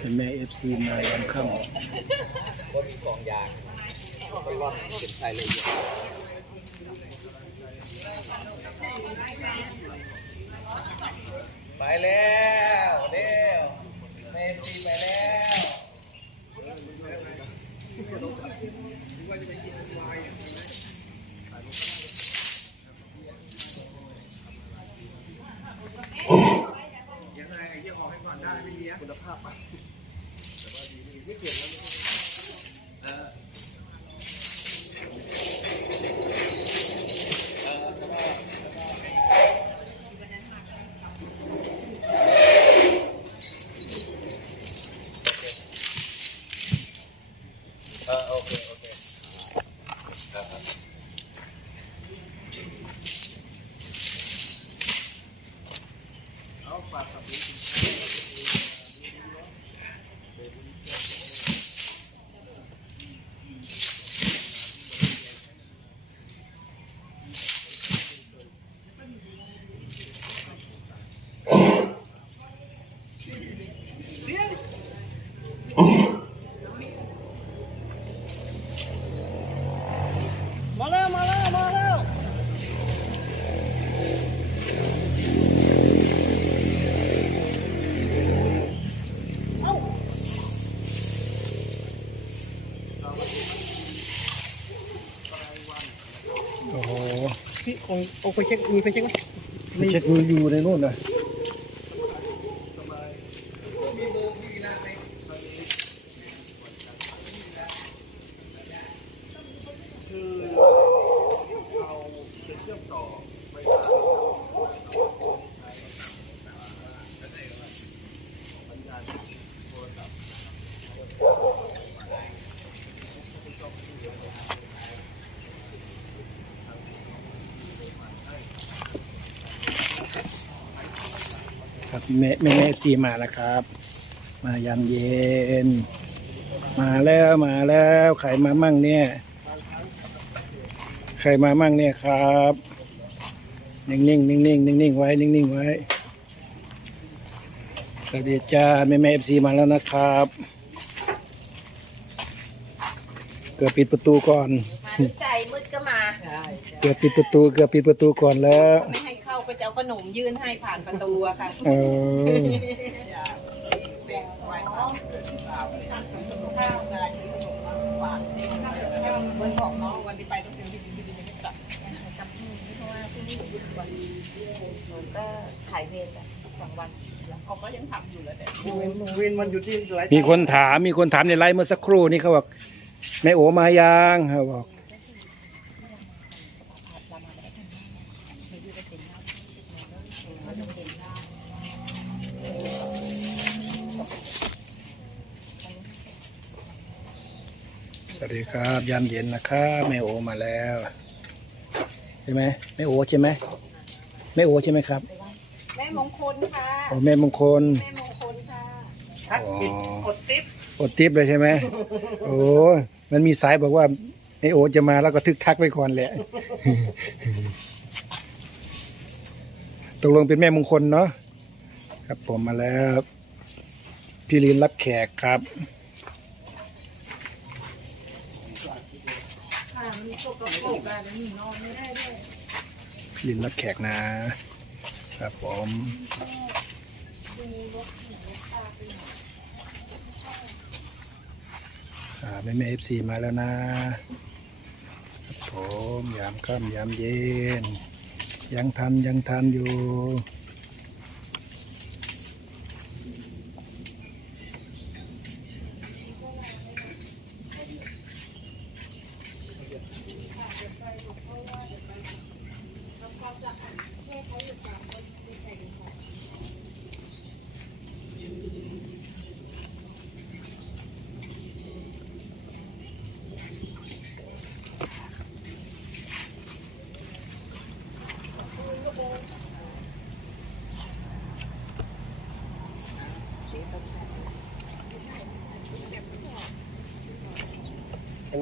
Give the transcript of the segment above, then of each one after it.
เป็นแม่เอฟซีมาวันค่ก็มีกองยางก็รอดเป็นรายเลยไปแล้ว เอ เอาไปเช็คมีไปเช็คไหมไม่เช็คมืออยู่ในนู่นนะ คือเราจะเชื่อมต่อไปหาครับ แม่แม่เอฟซีมาแล้วครับ มายามเย็น มาแล้วมาแล้วใครมามั่งเนี่ยใครมามั่งเนี่ยครับนิ่งๆนิ่งๆนิ่งๆไว้นิ่งๆไว้สวัสดีจ้าแม่แม่เอฟซีมาแล้วนะครับเกือบปิดประตูก่อน มาใจมืดก็มา เกือบปิดประตูเกือบปิดประตูก่อนแล้ว ไม่ให้ เข้าก็จะเอาขนมยื่นให้ผ่านประตูอะค่ะเออแบ่งไว้ข้าวข้าวงานที่ขนมมาฝากข้าววันบอกน้องวันที่ไปต้องเป็นที่ดีที่ดีไม่กลับกับที่นี่เพราะว่าที่นี่หยุดวันหนูก็ขายเวรแบบสองวันเขาก็ยังทำอยู่แล้วแต่หนูวินมันอยู่ที่ไหลมีคนถามมีคนถามในไลฟ์เมื่อสักครู่นี้เขาบอกแม่โอมายังเขาบอก วัสดีครับยามเย็นนะครับแม่โอมาแล้วใช่ไหมแม่โอใช่ไหมแม่โอใช่ไหมครับแม่มงคลค่ะโอ้แม่มงคลแม่มงคลค่ะทักผิดกดติ๊บอดทิปเลยใช่ไหมโอ้มันมีสายบอกว่าไอโอจะมาแล้วก็ทึกทักไว้ก่อนแหละตกลงเป็นแม่มงคลเนาะครับผมมาแล้ว พี่ลินรับแขกครับ ค่ะมันมีโชคกับโชคกันแพี่ลินรับแขกนะครับผมแม่แม่เอฟซีมาแล้วนะครับผมยามค่ำยามเย็น ยังทันยังทันอยู่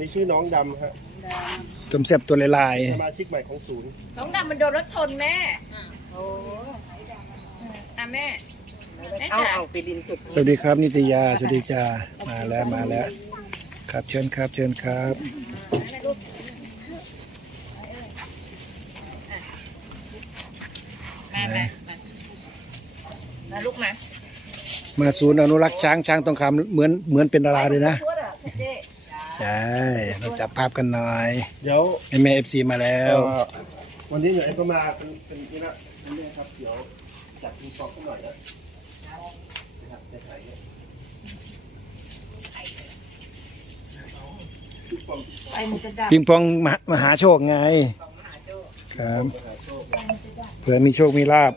นนี้ชื่อน้องดำฮะต้มแซ่บตัวลายสมาชิกใหม่ของศูนย์น้องดำมันโดนรถชนแม่โอ้อะแม่เอาเอาไปดินจุดสวัสดีครับนิตยา สวัสดีจ้า มาแล้วมาแล้ว ครับเชิญครับเชิญครับ มามามาลูกมามาศูนย์อนุรักษ์ช้างช้างต้องคำเหมือนเหมือนเป็นดาราเลยนะ ใช่เราจับภาพกันหน่อยเดี๋ยวแม่แม่เอฟซีมาแล้วเอ่อวันนี้เดี๋ยวเอ็มก็มาเป็นเป็นนี่นะนี่นะครับเดี๋ยวจัดทีมกองขึ้นหน่อยนะนะครับในไทยเนี่ยไปมันจะดับปิงปองมหามหาโชคไง ครับเผื่อมีโชคมีลาบ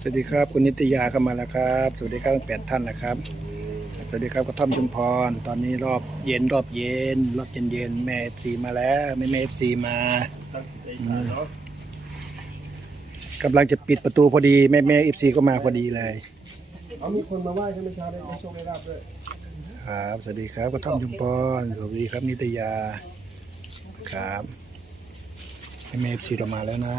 สวัสดีครับ คุณนิตยาเข้ามาแล้วครับ สวัสดีครับทั้งแปดท่านนะครับ สวัสดีครับกระท่อมชุมพร ตอนนี้รอบเย็นรอบเย็น รอบเย็นเย็นๆแม่เอฟซีมาแล้วแม่แม่เอฟซีมาตั้งใจทานเนาะกำลังจะปิดประตูพอดีแม่แม่เอฟซีก็มาพอดีเลยเอามีคนมาไหว้ใช่ไหมเช้าได้ได้โชคได้ลาบด้วยครับสวัสดีครับกระท่อมชุมพรสวัสดีครับนิตยาครับแม่แม่เอฟซีเรามาแล้วนะ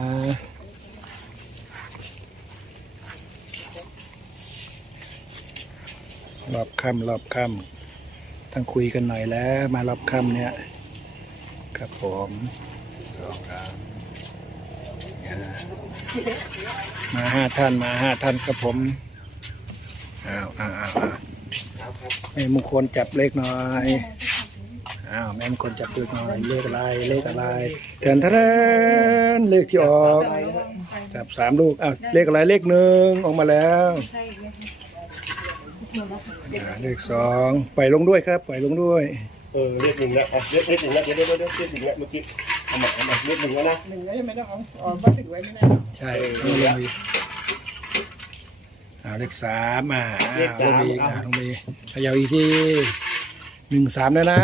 รอบค่ำรอบค่ำต้องคุยกันหน่อยแล้ว มารอบค่ำเนี่ย ครับผมครับอ่ามาห้าท่านมาห้าท่านครับผมอ้าวอ้าวอ้าวอ้าวแม่มงคลจับเลขหน่อยอ้าวแม่มงคลจับเลขหน่อยเลขอะไรเลขอะไรเถินทะเนเลขที่ออกจับสามลูกอ้าวเลขอะไรเลขหนึ่งออกมาแล้ว เลขสองปล่อยลงด้วยครับ ปล่อยลงด้วย เออเลขหนึ่งแล้วอะเลขเลขหนึ่งแล้วเดี๋ยวเดี๋ยวเดี๋ยวเลขหนึ่งแล้วเมื่อกี้เอามาเอามาเลขหนึ่งแล้วนะหนึ่งแล้วยังไม่ต้องเอาออกมาถึงไว้ไม่ได้ใช่ลงเลยอ่าเลขสามอ่าลงไปอีกอ่าลงไปอีกเขย่าอีกทีหนึ่งสามแล้วนะ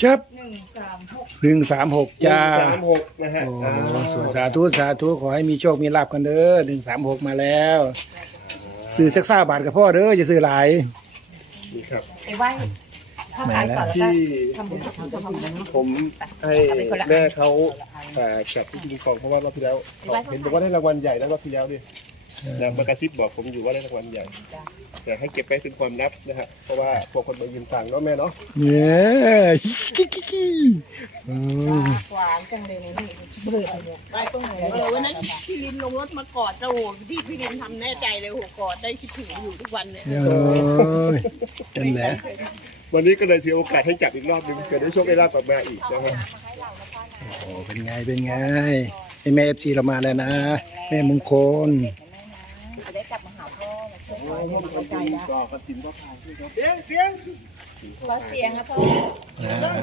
ชับห นึ่งสามหกหนึ่งสามหกหนึ่จ้างสามหกนะฮะโอ้อ้าวสวยสาธุสาธุขอให้มีโชคมีลาบกันเด้อหนึ่งสามหกมาแล้วซื้อสักซ่าบาทกับพ่อเด้อจะซื้อหลาย นี่ครับ ไปไหว้ถ้าขายก่อนแล้วก็ที่ ทำบุญทำบุญทำบุญผมให้แม่เขาเอ่อจับที่ยิงกองเพราะว่ารอบที่แล้วเขาเห็นบอกว่าได้รางวัลใหญ่นะรอบที่แล้วดิ นะมากระซิบบอกผมอยู่ว่าได้รางวัลใหญ่แต่ให้เก็บไว้เป็นความลับนะฮะเพราะว่าพวกคนมายืมตังค์เนาะแม่เนาะเนี่ยกิ๊กกิ๊กกิ๊กอืมหวานจังเลยนี่เบื่อเนี่ยไปตรงไหนเออวันนั้นพี่ลินลงรถมากอดโอ้โหที่พี่ลินทำแน่ใจเลยโอ้โหกอดได้คิดถึงอยู่ทุกวันเนี่ยโอ้ยนั่นแหละวันนี้ก็เลยถือโอกาสให้จับอีกรอบหนึงเกิดได้โชคได้ลาบกลับมาอีกนะครับโอ้เป็นไงเป็นไงไอ้แม่เอฟซีเรามาแล้วนะ แม่มงคล จะได้กลับมาหาพ่อ มาช่วยพ่อให้กำลังใจนะก็กระถินก็พายด้วเสียงเสียงขอเสียงนะพ่ออ่า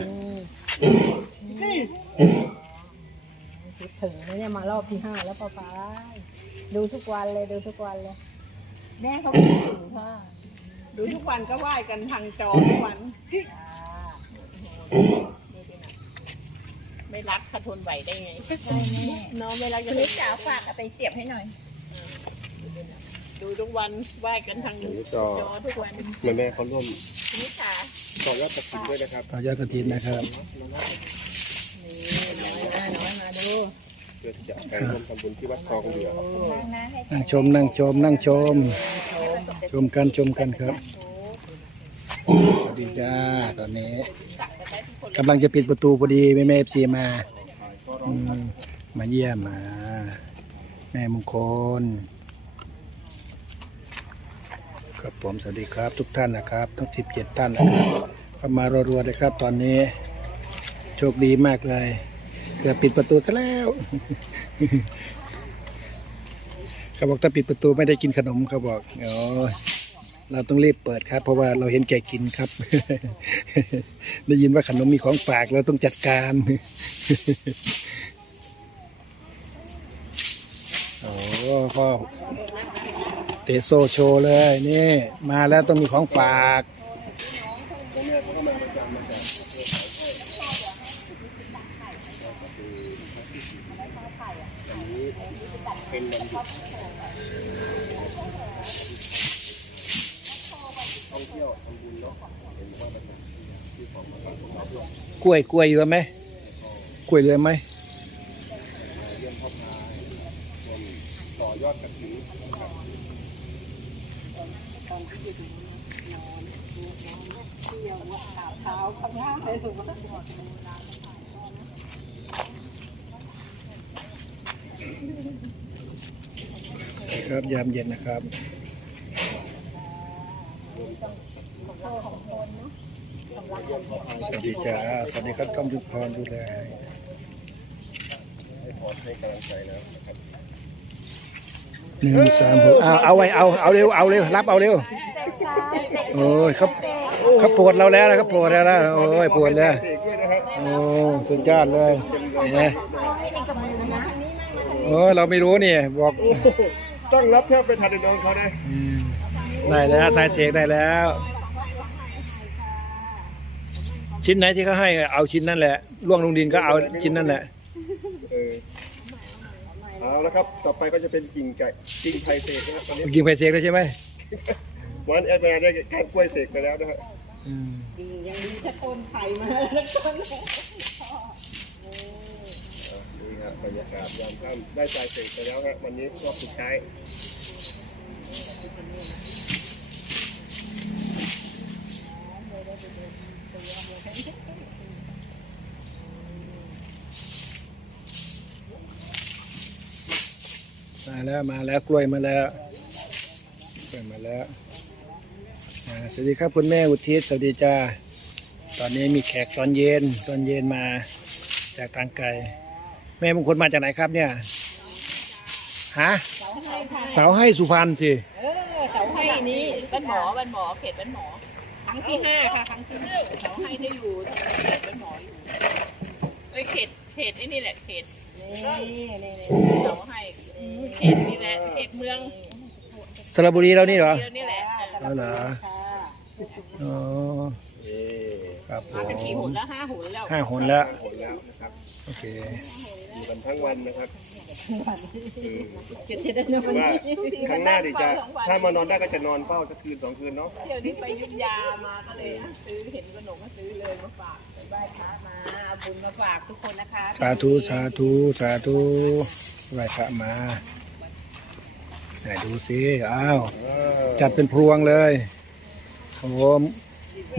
คิดถึงนะเนี่ยมารอบที่ห้าแล้วป้าป้าดูทุกวันเลยดูทุกวันเลย แม่เขาคิดถึงพ่อดูทุกวันก็ไหว้กันทางจอทุกวันไม่รักขทนไหวได้ไงใช่แม่น้องไม่รักจะไม่นิสาฝากเอาไปเสียบให้หน่อย ดูทุกวันไหว้กันทางนี่ก็จอทุกวันแม่แม่เขาร่วมคุณนิสาต่อยอดกระถินด้วยนะครับต่อยอดกระถินนะครับน้อยน้อยมาดูเพื่อที่จะไปร่วมทำบุญที่วัดคลองเหลือข้างหน้าให้นั่งชมนั่งชมนั่งชม ชมกันชมกันครับ สวัสดีจ้าตอนนี้กำลังจะปิดประตูพอดีแม่แม่เอฟซีมาอืมมาเยี่ยมมา แม่มงคล ครับผมสวัสดีครับทุกท่านนะครับ ทั้งสิบเจ็ท่านนะครับเข้ามารัวๆเลยครับ ตอนนี้ โชคดีมากเลยเกือบปิดประตูซะแล้วเขาบอกถ้าปิดประตูไม่ได้กินขนมเขาบอกอ๋อเราต้องรีบเปิดครับ เพราะว่าเราเห็นแก่กินครับ ได้ยินว่าขนมมีของฝากเราต้องจัดการโอ้ก็ะโซโชว์เลย นี่ มาแล้วต้องมีของฝาก เป็นวันหยุดท่องเที่ยวทำบุญเนาะเห็นว่ามันที่ของมาฝากล้วยกล้วยกล้วยเยอะไหมกล้วยเยอะไหม เยี่ยมพ่อพ ต่อยอดกระถิ่นนะครับ ตอนที่อยู่ตรงนั้นนอนดูนอนเที่ ยวว่ากราบเท้าข้างหน้าเลยถูกไหมครับยามเย็นนะครับสวัสดีจ้าสวัสดีครับต้องยุทธพรดูแลให้พรให้กำลังใจแล้วนะครับหนึ่งสามหกเอาเอาไว้เอาเอาเร็วเอาเร็วรับเอาเร็วโอ้ยเขา เขาปวดเราแล้วนะเขาปวดแล้วนะโอ้ยปวดแล้วเสกด้วยนะฮะโอ้สุดยอดเลยเห็นไหมโอ้ยเราไม่รู้นี่บอกต้องรับแทบไปทันในน้องเขาได้อืมได้แล้วสายเสกได้แล้ว ชิ้นไหนที่เขาให้เอาชิ้นนั่นแหละล่วงลงดินก็เอาชิ้นนั่นแหละเออเอาละครับ ต่อไปก็จะเป็นกิ่งไก่กิ่งไทยเสกนะครับตอนนี้กินไปเสกได้ใช่ไหม วันแอดแมนได้การกล้วยเสกไปแล้วนะฮะอืมดียังดีถ้าต้นไผ่มาแล้วต้นนี่ครับบรรยากาศยามค่ำได้ใจเสกไปแล้วฮะวันนี้รอบสุดท้ายมาแล้วมาแล้วกล้วยมาแล้วกล้วยมาแล้ว สวัสดีครับคุณแม่อุทิศสวัสดีจ้าตอนนี้มีแขกตอนเย็นตอนเย็นมาจากทางไกล แม่มงคลมาจากไหนครับเนี่ยฮะเสาให้สุพรรณสิเออเสาให้นี้บ้านหมอบ้านหมอเขตบ้านหมอครั้งที่ห้าค่ะครั้งที่ห้าเสาให้ได้อยู่เขตบ้านหมออยู่เอ้ยเขตเขตไอ้นี่แหละเขตนี่นี่นี่เสาให้เขตนี่แหละเขตเมืองสระบุรีเรานี่เหรอเดียวนี่แหละเอาเหรอ อ๋อเอ๊ะครับผมาเป็นมขี่หุ่นแล้วห้าหุ่นแล้วห้าหนแล้วหมดแล้วนะครับโอเค อยู่กันทั้งวันนะครับเออจะได้นอนว่าครั้งหน้าดิจะ ถ้ามานอนได้ก็จะนอนเฝ้าสักคืนสองคืนเนาะเดี๋ยวนี้ไปยุทธยามาก็เลยอะซื้อเห็นขนมก็ซื้อเลยมาฝากไปไหว้พระมาเอาบุญมาฝากทุกคนนะคะสาธุสาธุสาธุไหว้พระมาไหนดูสิอ้าวเออจัดเป็นพวงเลย โอ้โห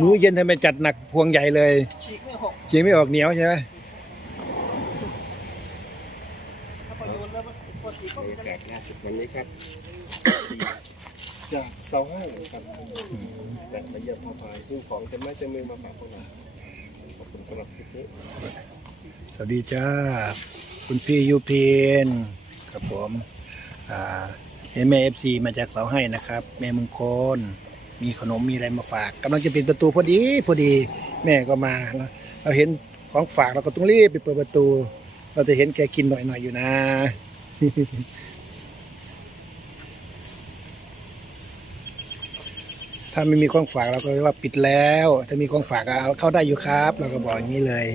มื้อเย็นทำไมจัดหนักพวงใหญ่เลยชีกไม่หกจริงไม่ออกเหนียวใช่ไหมบรรยากาศล่าสุดวันนี้ครับจากเสาห้างครับแต่มาเยี่ยมพ่อพายผู้ของจะไม่จะมือมาฝากพวกเราขอบคุณสำหรับคลิปนี้สวัสดีจ้า คุณพี่ยูพีนครับผม อ่าเห็นแม่เอฟซีมาจากเสาให้นะครับ แม่มงคล มีขนมมีอะไรมาฝากกำลังจะปิดประตูพอดีพอดีแม่ก็มาเราเห็นของฝากเราก็ต้องรีบไปเปิดประตู เราจะเห็นแกกินหน่อยๆอยู่นะถ้าไม่มีของฝากเราก็เรียกว่าปิดแล้ว ถ้ามีของฝากเอาเข้าได้อยู่ครับ เราก็บอกอย่างนี้เลย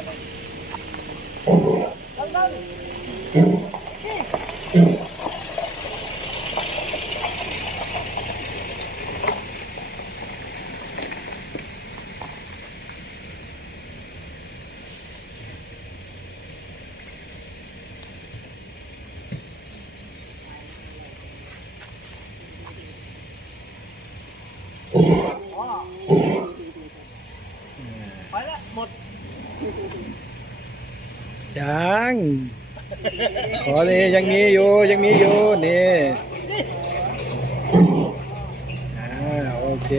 ไยังขอนี่ยังมีอยู่ยังมีอยู่นี่อ่าโอเค